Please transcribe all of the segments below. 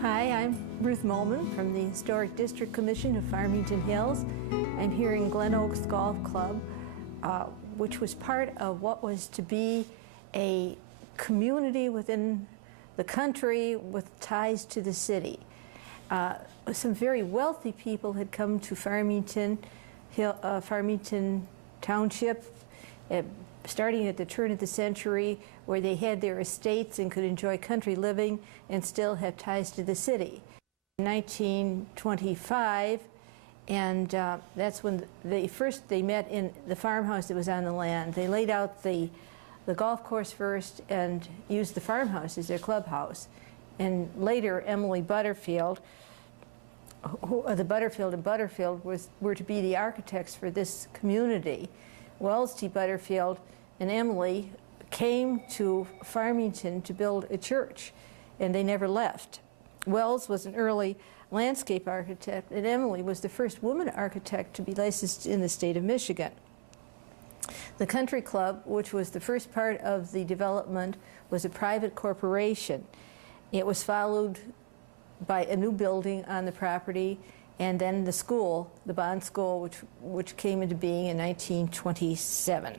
Hi, I'm Ruth Molman from the Historic District Commission of Farmington Hills. I'm here in Glen Oaks Golf Club, which was part of what was to be a community within the country with ties to the city. Some very wealthy people had come to Farmington Township, starting at the turn of the century, where they had their estates and could enjoy country living and still have ties to the city. In 1925, and that's when they met in the farmhouse that was on the land. They laid out the golf course first and used the farmhouse as their clubhouse. And later, Emily Butterfield, the Butterfield and Butterfield were to be the architects for this community. Wells T. Butterfield and Emily came to Farmington to build a church, and they never left. Wells was an early landscape architect, and Emily was the first woman architect to be licensed in the state of Michigan. The Country Club, which was the first part of the development, was a private corporation. It was followed by a new building on the property, and then the school, the Bond School, which came into being in 1927.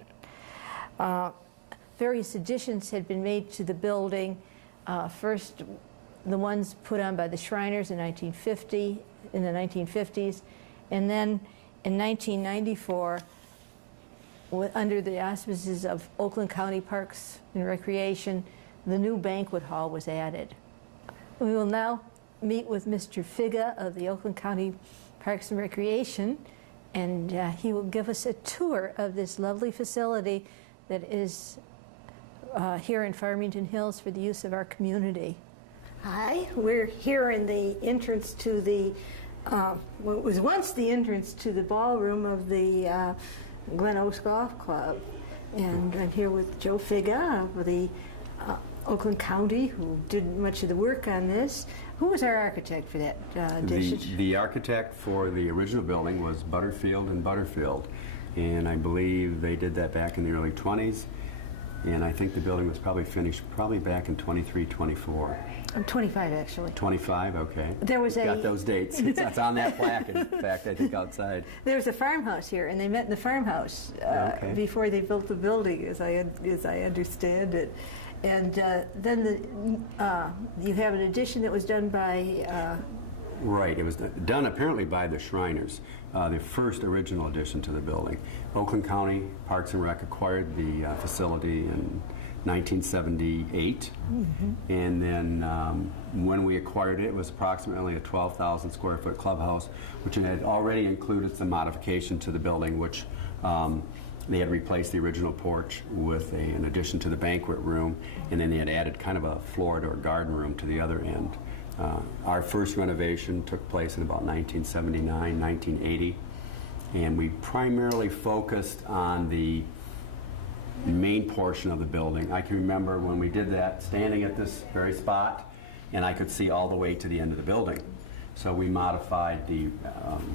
Various additions had been made to the building. First, the ones put on by the Shriners in the 1950s, and then in 1994, under the auspices of Oakland County Parks and Recreation, the new banquet hall was added. We will now meet with Mr. Figa of the Oakland County Parks and Recreation, and he will give us a tour of this lovely facility that is here in Farmington Hills for the use of our community. Hi, we're here in the entrance to the, what was once the entrance to the ballroom of the Glen Oaks Golf Club. And I'm here with Joe Figa of the Oakland County, who did much of the work on this. Who was our architect for that addition? The architect for the original building was Butterfield and Butterfield, and I believe they did that back in the early 20s, and I think the building was probably finished back in 23, 24. I'm 25, actually. 25, okay. There was got those dates. It's on that plaque, in fact, I think outside. There was a farmhouse here, and they met in the farmhouse before they built the building, as I understand it. And then you have an addition that was done by... Right, it was done apparently by the Shriners, the first original addition to the building. Oakland County Parks and Rec acquired the facility in 1978, and then when we acquired it, it was approximately a 12,000 square foot clubhouse, which had already included some modification to the building, which they had replaced the original porch with an addition to the banquet room, and then they had added kind of a floor or garden room to the other end. Our first renovation took place in about 1979, 1980, and we primarily focused on the main portion of the building. I can remember when we did that, standing at this very spot, and I could see all the way to the end of the building. So we modified the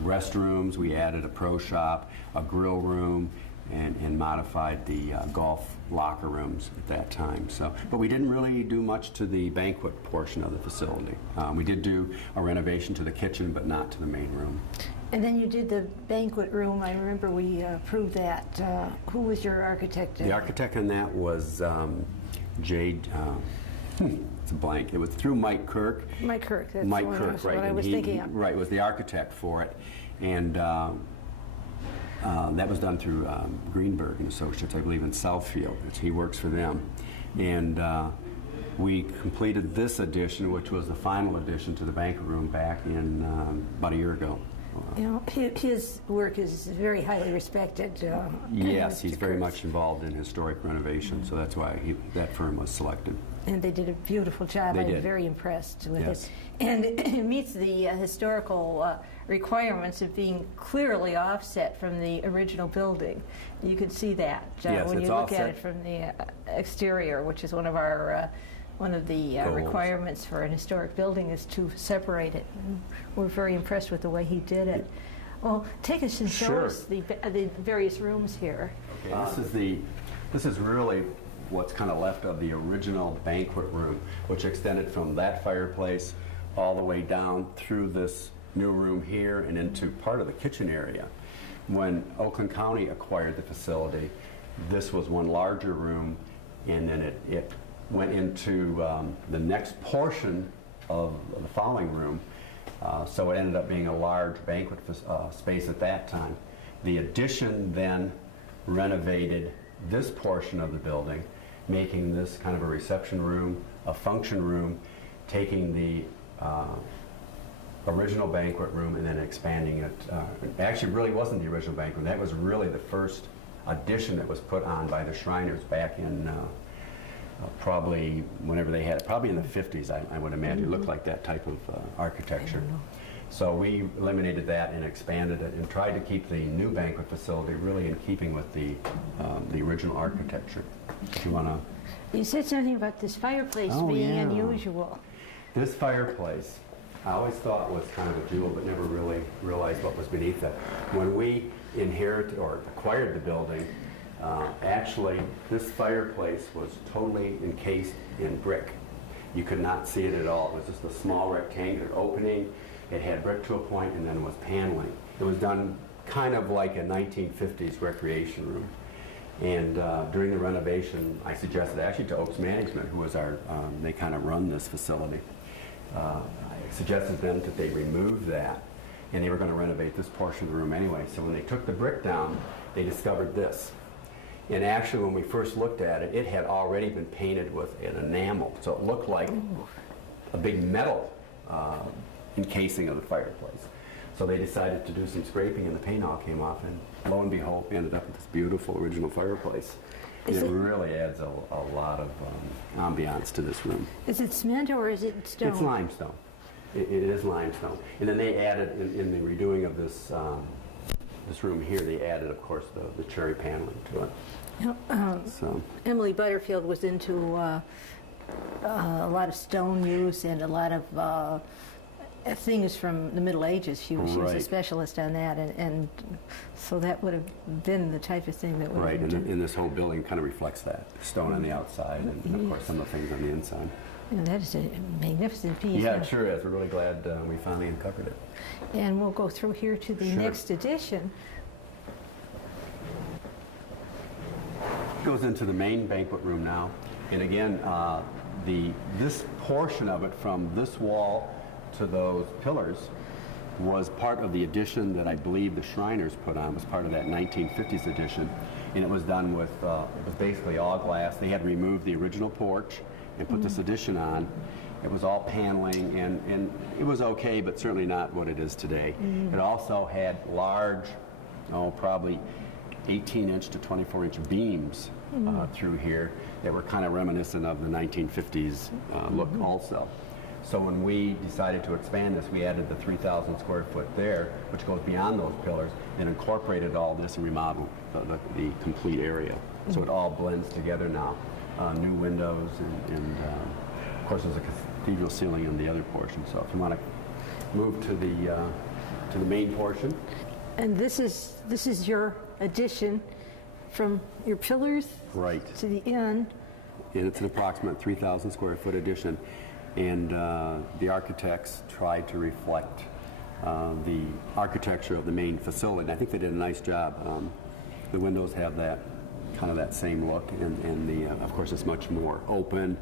restrooms, we added a pro shop, a grill room, and modified the golf locker rooms at that time. But we didn't really do much to the banquet portion of the facility. We did do a renovation to the kitchen, but not to the main room. And then you did the banquet room. I remember we approved that. Who was your architect? The architect on that was Jade. It's a blank. It was through Mike Kirk. Mike Kirk. That's Mike Kirk, right? What I was thinking of. Right, was the architect for it, and that was done through Greenberg and Associates, I believe, in Southfield. He works for them, and we completed this addition, which was the final addition to the banquet room, back in about a year ago. You know, his work is very highly respected. Yes, he's very much involved in historic renovation, so that's why that firm was selected. And they did a beautiful job. I was very impressed with it. And it meets the historical requirements of being clearly offset from the original building. You can see that when you look at it from the exterior, which is one of our requirements for an historic building, is to separate it. And we're very impressed with the way he did it. Well, take us and show us the various rooms here. Okay, this is really what's kind of left of the original banquet room, which extended from that fireplace all the way down through this new room here and into part of the kitchen area. When Oakland County acquired the facility, this was one larger room, and then it went into the next portion of the following room. So it ended up being a large banquet space at that time. The addition then renovated this portion of the building, making this kind of a reception room, a function room, taking the original banquet room and then expanding it. It actually really wasn't the original banquet room. That was really the first addition that was put on by the Shriners back in probably whenever they had it, probably in the 50s, I would imagine. It looked like that type of architecture. So we eliminated that and expanded it and tried to keep the new banquet facility really in keeping with the original architecture. If you want to... You said something about this fireplace being unusual. This fireplace, I always thought was kind of a jewel, but never really realized what was beneath it. When we inherited or acquired the building, actually this fireplace was totally encased in brick. You could not see it at all. It was just a small rectangular opening. It had brick to a point, and then it was paneling. It was done kind of like a 1950s recreation room. And during the renovation, I suggested actually to Oaks Management, who was our, they kind of run this facility. I suggested them that they remove that, and they were going to renovate this portion of the room anyway. So when they took the brick down, they discovered this. And actually, when we first looked at it, it had already been painted with an enamel, so it looked like a big metal encasing of the fireplace. So they decided to do some scraping, and the paint all came off, and lo and behold, we ended up with this beautiful original fireplace. And it really adds a lot of ambiance to this room. Is it cement or is it stone? It's limestone. It is limestone. And then they added, in the redoing of this this room here, they added, of course, the cherry paneling to it. You know, Emily Butterfield was into a lot of stone use and a lot of things from the Middle Ages. She was a specialist on that, and so that would have been the type of thing that would have been. And this whole building kind of reflects that. Stone on the outside, and of course some of the things on the inside. And that is a magnificent piece. Yeah, it sure is. We're really glad we finally uncovered it. And we'll go through here to the next edition. Goes into the main banquet room now, and again, this portion of it from this wall to those pillars was part of the addition that I believe the Shriners put on. It was part of that 1950s edition, and it was done with it was basically all glass. They had removed the original porch and put this addition on. It was all paneling, and it was okay, but certainly not what it is today. It also had large, probably 18-inch to 24-inch beams through here that were kind of reminiscent of the 1950s look also. So when we decided to expand this, we added the 3,000 square foot there, which goes beyond those pillars, and incorporated all this and remodeled the complete area. So it all blends together now. New windows, and of course there's a cathedral ceiling in the other portion. So if you want to move to the main portion. And this is your addition from your pillars to the end. And it's an approximate 3,000 square foot addition. And the architects tried to reflect the architecture of the main facility. And I think they did a nice job. The windows have that kind of that same look, and of course it's much more open,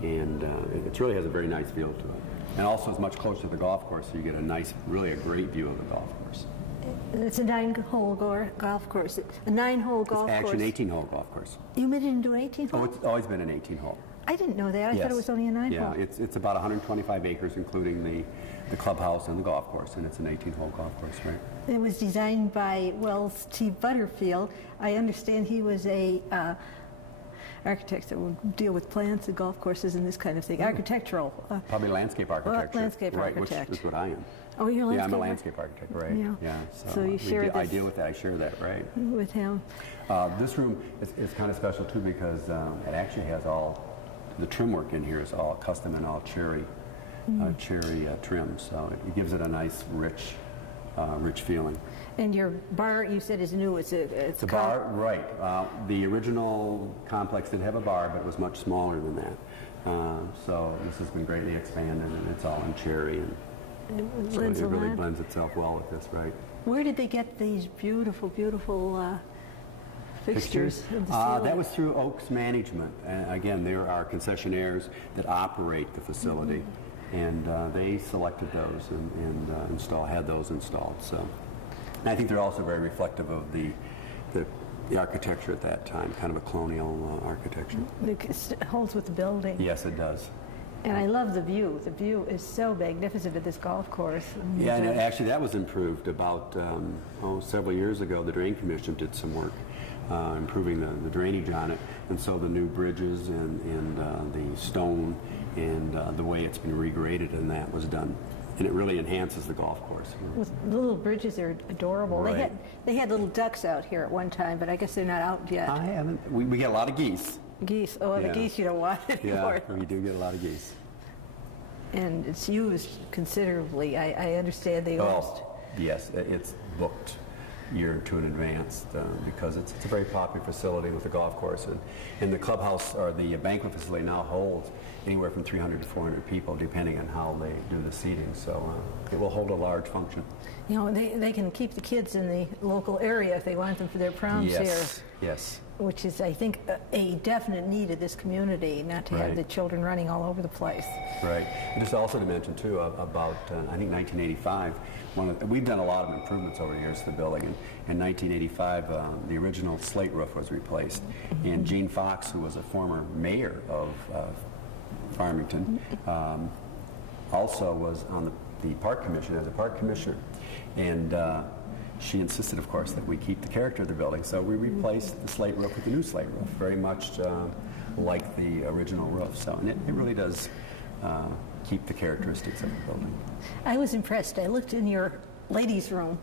and it really has a very nice feel to it. And also it's much closer to the golf course, so you get really a great view of the golf course. It's a 9-hole golf course. A 9-hole golf course. It's actually an 18-hole golf course. You made it into an 18-hole? Oh, it's always been an 18-hole. I didn't know that. I thought it was only a 9-hole. Yeah, it's about 125 acres, including the clubhouse and the golf course, and it's an 18-hole golf course, right? It was designed by Wells T. Butterfield. I understand he was a architect that would deal with plants and golf courses and this kind of thing. Architectural. Probably landscape architecture. Landscape architect. Which is what I am. Oh, you're a landscape? Yeah, I'm a landscape architect, right? Yeah. So you share this. I deal with that. I share that, right? With him. This room is kind of special too because it actually has the trim work in here is all custom and all cherry trim. So it gives it a nice, rich feeling. And your bar, you said, is new. It's a bar, right. The original complex did have a bar, but it was much smaller than that. So this has been greatly expanded, and it's all in cherry, and It so blends it a really lot. blends itself well with this, right? Where did they get these beautiful, beautiful fixtures? of the ceiling? That was through Oaks Management. Again, there are concessionaires that operate the facility, and they selected those and had those installed. So, and I think they're also very reflective of the architecture at that time, kind of a colonial architecture. It holds with the building. Yes, it does. And I love the view. The view is so magnificent of this golf course. Yeah, and actually that was improved about several years ago. The Drain Commission did some work improving the drainage on it, and so the new bridges and the stone and the way it's been regraded and that was done, and it really enhances the golf course. With the little bridges are adorable. Right. They had little ducks out here at one time, but I guess they're not out yet. I haven't. We get a lot of geese. Geese. Oh, Yeah. the geese you don't want anymore. Yeah, we do get a lot of geese. And it's used considerably. I understand they almost. Oh, yes, it's booked year or two in advance because it's a very popular facility with the golf course, and the clubhouse or the banquet facility now holds anywhere from 300 to 400 people depending on how they do the seating, so it will hold a large function. You know, they can keep the kids in the local area if they want them for their proms Yes, yes. here, which is, I think, a definite need of this community, not to have Right. the children running all over the place. Right. And just also to mention, too, about, I think, 1985, we've done a lot of improvements over the years to the building. And in 1985, the original slate roof was replaced. And Gene Fox, who was a former mayor of Farmington, also was on the park commission as a park commissioner. And she insisted, of course, that we keep the character of the building. So we replaced the slate roof with the new slate roof, very much like the original roof. So, and it really does keep the characteristics of the building. I was impressed. I looked in your ladies' room,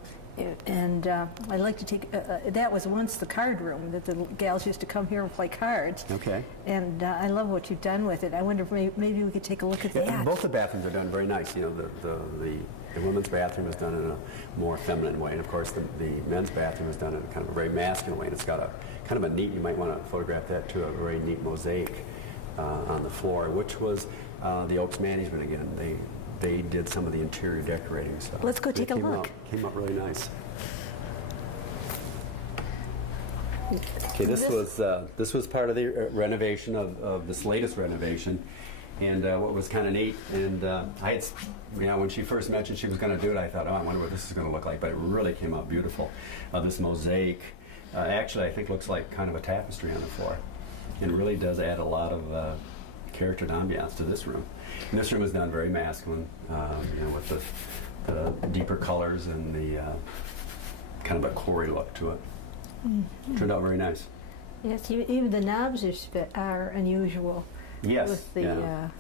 and I like to take. That was once the card room that the gals used to come here and play cards. Okay. And I love what you've done with it. I wonder if maybe we could take a look at Yeah, that. both the bathrooms are done very nice. You know, the women's bathroom is done in a more feminine way, and of course the men's bathroom is done in kind of a very masculine way. And it's got a kind of a neat. You might want to photograph that too. A very neat mosaic on the floor, which was the Oaks Management again. They did some of the interior decorating. So Let's go take a look. Came up really nice. Okay, this was part of the renovation of this latest renovation, and what was kind of neat. And when she first mentioned she was going to do it, I thought, oh, I wonder what this is going to look like. But it really came out beautiful. This mosaic, actually, I think looks like kind of a tapestry on the floor, and it really does add a lot of character and ambiance to this room. And this room is done very masculine, with the deeper colors and the kind of a quarry look to it. Mm-hmm. Turned out very nice. Yes, even the knobs are unusual. Yes, With the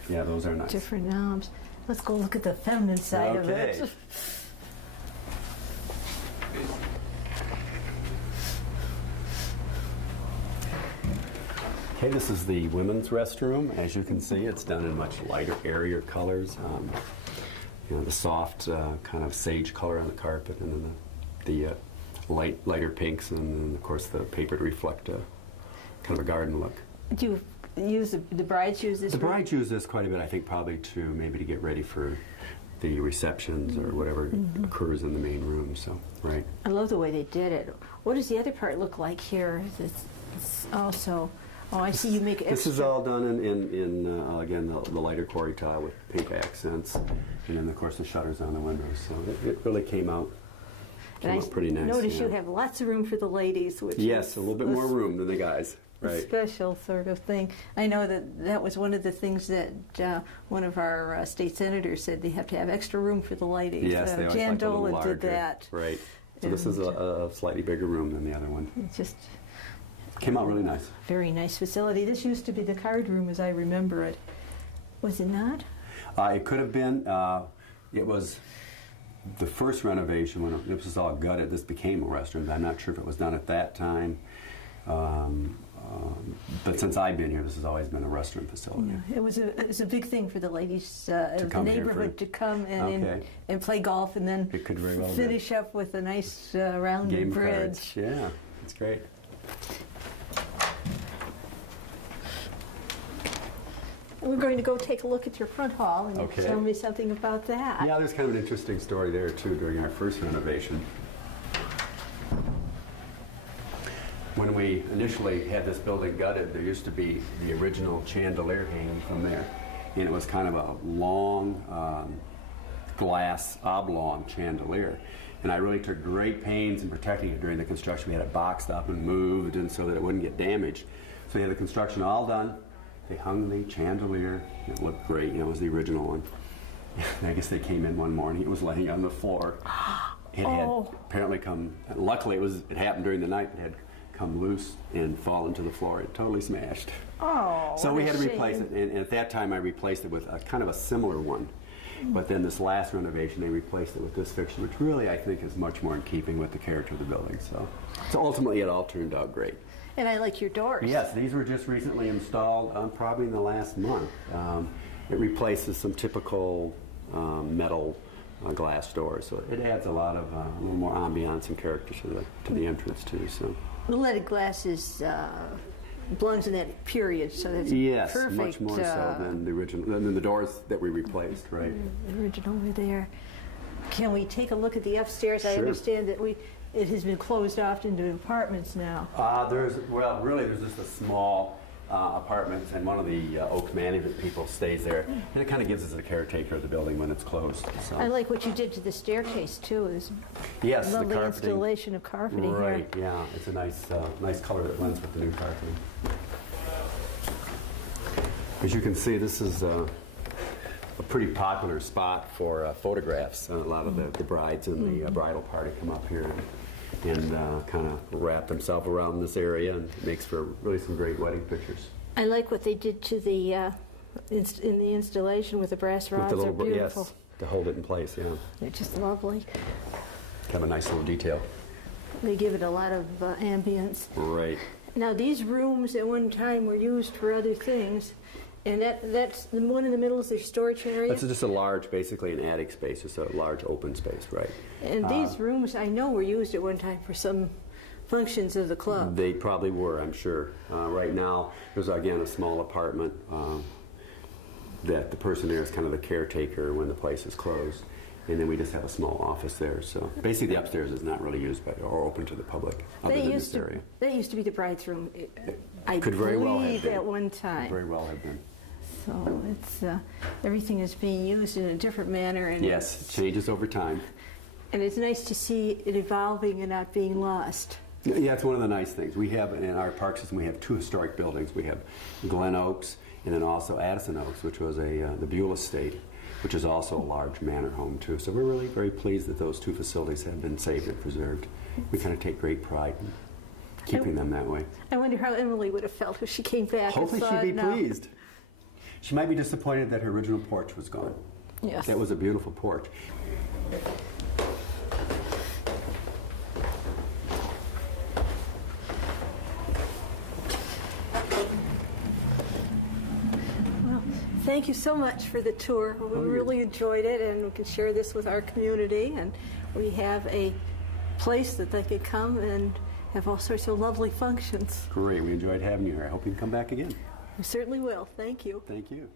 yeah, those are nice. different knobs. Let's go look at the feminine side of it. Okay. Okay, this is the women's restroom. As you can see, it's done in much lighter, airier colors. The soft kind of sage color on the carpet, and then the lighter pinks, and then of course the paper to reflect a kind of a garden look. Do you use the brides use this? The brides use this quite a bit, I think, probably maybe to get ready for the receptions or whatever occurs in the main room. So, right. I love the way they did it. What does the other part look like here? It's also. Oh, I see you make extra. This is all done in again, the lighter quarry tile with pink accents, and then of course the shutters on the windows. So it really came out pretty nice. Notice you have lots of room for the ladies, which yes, is a little bit more room than the guys. a Right. special sort of thing. I know that was one of the things that one of our state senators said they have to have extra room for the ladies. Yes, they always Jan like a little Dolan larger. did that. Right. So this is a slightly bigger room than the other one. It's just Came out really nice. very nice facility. This used to be the card room as I remember it. Was it not? It could have been. It was the first renovation when it was all gutted. This became a restroom. I'm not sure if it was done at that time. But since I've been here, this has always been a restroom facility. Yeah, it was a big thing for the ladies of the come here neighborhood to come Okay. and play golf and then It could very well be. finish up with a nice rounded Game bridge. cards. Yeah, it's great. We're going to go take a look at your front hall and Okay. tell me something about that. Yeah, there's kind of an interesting story there too during our first renovation. When we initially had this building gutted, there used to be the original chandelier hanging from there. And it was kind of a long glass oblong chandelier. And I really took great pains in protecting it during the construction. We had it boxed up and moved and so that it wouldn't get damaged. So we had the construction all done. They hung the chandelier. It looked great. It was the original one. And I guess they came in one morning. It was laying on the floor. It had apparently come, luckily it happened during the night. It had come loose and fall into the floor. It totally smashed. Oh, so what we a had to shame. replace it. And at that time I replaced it with a kind of a similar one. But then this last renovation, they replaced it with this fixture, which really I think is much more in keeping with the character of the building. So ultimately it all turned out great. And I like your doors. Yes, these were just recently installed, probably in the last month. It replaces some typical metal glass doors, so it adds a lot of a little more ambiance and character to the entrance too. So The leaded glass is belongs in that period, so that's yes, perfect. much more so than the original, than the doors that we replaced, right? The original over there. Can we take a look at the upstairs? I Sure. understand that it has been closed off into apartments now. There's just a small apartment, and one of the Oaks management people stays there, and it kind of gives us a caretaker of the building when it's closed. So. I like what you did to the staircase too. There's Yes, the lovely carpeting. installation of carpeting Right, here. yeah, it's a nice color that blends with the new carpeting. As you can see, this is a pretty popular spot for photographs. A lot of the brides and the bridal party come up here and kind of wrap themselves around this area, and it makes for really some great wedding pictures. I like what they did to the in the installation with the brass rods. They're beautiful. Yes, to hold it in place, yeah. They're just lovely. Kind of a nice little detail. They give it a lot of ambience. Right. Now these rooms at one time were used for other things, and that's the one in the middle is their storage area. That's just a large, basically an attic space, just a large open space, right? And these rooms I know were used at one time for some functions of the club. They probably were, I'm sure. Right now, there's again a small apartment that the person there is kind of the caretaker when the place is closed. And then we just have a small office there. So basically the upstairs is not really used by or open to the public other than this area. That used to be the bride's room, I Could very well have believe, been. at one time. Could very well have been. So it's everything is being used in a different manner, and Yes, it changes over time. and it's nice to see it evolving and not being lost. Yeah, it's one of the nice things. We have in our park system, we have two historic buildings. We have Glen Oaks and then also Addison Oaks, which was the Buell Estate, which is also a large manor home too. So we're really very pleased that those two facilities have been saved and preserved. We kind of take great pride in keeping them that way. I wonder how Emily would have felt if she came back Hopefully and saw she'd it be now. pleased. She might be disappointed that her original porch was gone. Yes. That was a beautiful porch. Well, thank you so much for the tour. We really enjoyed it, and we can share this with our community. And we have a place that they could come and have all sorts of lovely functions. Great, we enjoyed having you here. I hope you can come back again. We certainly will. Thank you. Thank you.